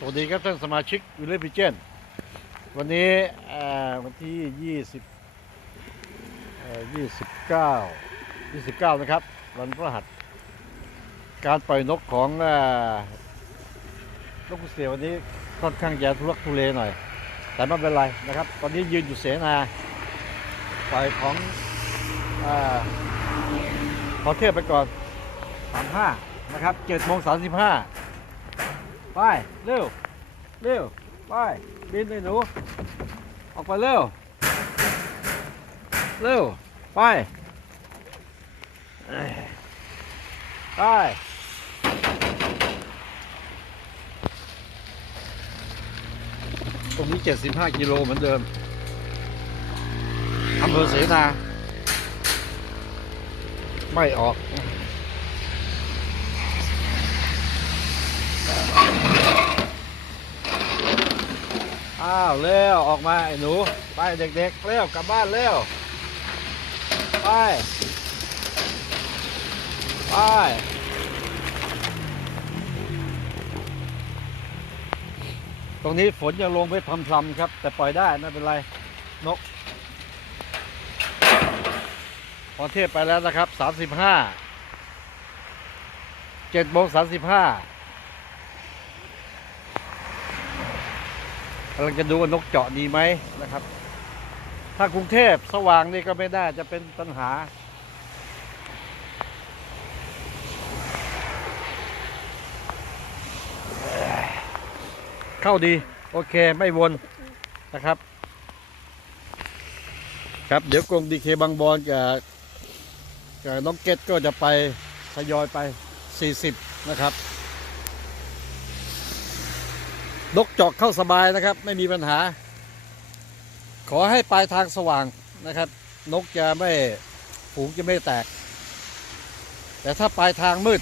สวัสดีครับท่านสมาชิกวิลเลพิเจนวันนี้วันที่ 20 29 29 นะครับ วันพฤหัส การปล่อยนกของอนกกุเสียวันนี้ค่อนข้างจะทุรักทุเลหน่อย แต่ไม่เป็นไรนะครับ ตอนนี้ยืนอยู่เสนาปล่อยของอขอเทียบไปก่อน 35 นะครับ7โมง35 ไปเร็วเร็วไปบินเลยหนูออกไปเร็วเร็วไปไปตรงนี้ 75 กิโลเหมือนเดิมอำเภอเสนาไม่ออก อ้าวเร็วออกมาไอ้หนู ไปเด็กๆเร็วกลับบ้านเร็วไปไปตรงนี้ฝนยังลงไปพรำๆครับ แต่ปล่อยได้ไม่เป็นไรนกพอเทียบไปแล้วนะครับ 35 7โมง35 กำลังจะดูว่านกเจาะดีไหมนะครับ ถ้ากรุงเทพสว่างนี่ก็ไม่ได้จะเป็นปัญหา เข้าดี โอเคไม่วนนะครับ ครับเดี๋ยวกรงดีเคบางบอนกับกับน้องเกตก็จะไปทยอยไป 40 นะครับ นกจอกเข้าสบายนะครับ ไม่มีปัญหา ขอให้ปลายทางสว่างนะครับ นกจะไม่ฝูงจะไม่แตก แต่ถ้าปลายทางมืด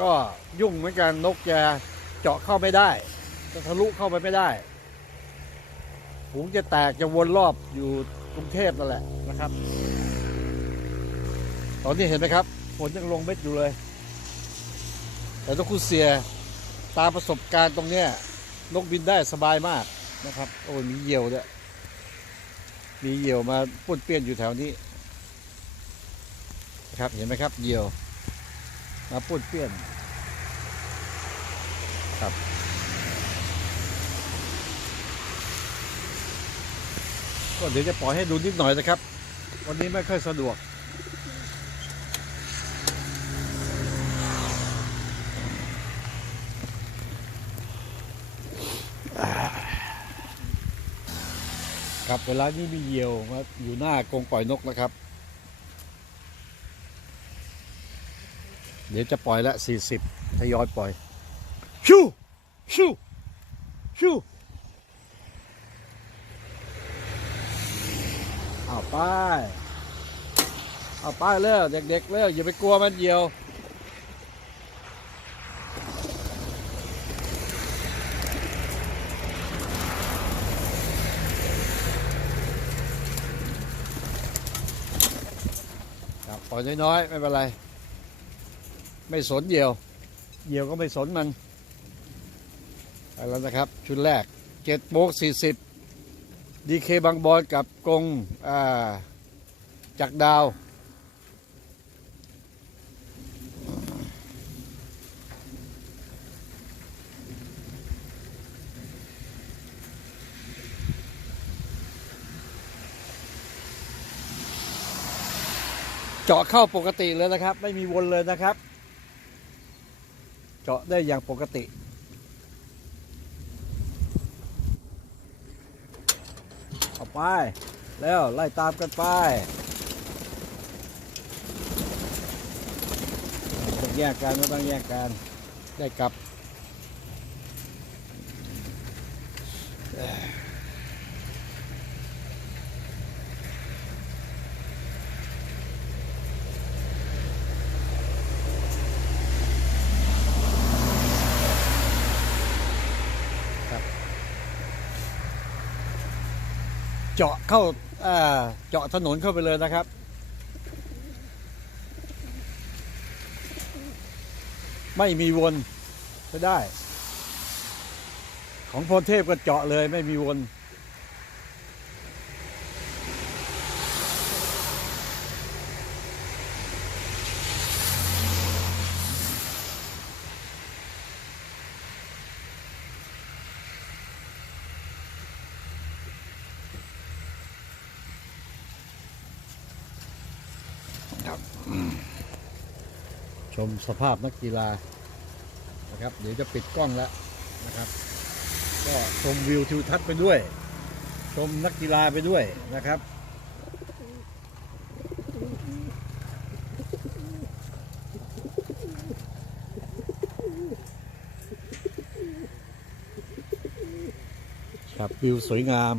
ก็ยุ่งเหมือนกันนกจะเจาะเข้าไม่ได้จะทะลุเข้าไปไม่ได้ฝูงจะแตกจะวนรอบอยู่กรุงเทพนั่นแหละนะครับ ตอนนี้เห็นไหมครับฝนยังลงเม็ดอยู่เลย แต่นกคูเซีย ตามประสบการณ์ตรงเนี้ยนกบินได้สบายมากนะครับ โอ้ยมีเหยี่ยวด้วยมีเหยี่ยวมาป้วนเปี้ยนอยู่แถวนี้นะครับเห็นไหมครับเหยี่ยวมาป้วนเปี้ยนครับก็เดี๋ยวจะปล่อยให้ดูนิดหน่อยนะครับ วันนี้ไม่ค่อยสะดวก ครับ เวลานี้มีเหยี่ยวมาอยู่หน้ากรงปล่อยนกนะครับ เดี๋ยวจะปล่อยละสี่สิบทยอยปล่อยชูชูชูเอาไป เอาไปเร็วเด็กๆเร็วอย่าไปกลัวมันเหยี่ยว ครับปล่อย น้อยๆ ไม่เป็นไร ไม่สนเหยี่ยว เหยี่ยวก็ไม่สนมันไปแล้วนะครับ ชุดแรกเจ็ดโมกสี่สิบดีเคบางบอนกับกงอ่าจักดาว เจาะเข้าปกติเลยนะครับ ไม่มีวนเลยนะครับ เจาะได้อย่างปกติ เอาไป แล้วไล่ตามกันไปต้องแยกกันไม่ต้องแยกกันได้กลับ เจาะเข้าเจาะถนนเข้าไปเลยนะครับ ไม่มีวนก็ได้ ของพรเทพก็เจาะเลยไม่มีวน ชมสภาพนักกีฬานะครับ เดี๋ยวจะปิดกล้องแล้วนะครับ ก็ชมวิวทิวทัศน์ไปด้วย ชมนักกีฬาไปด้วยนะครับครับวิวสวยงาม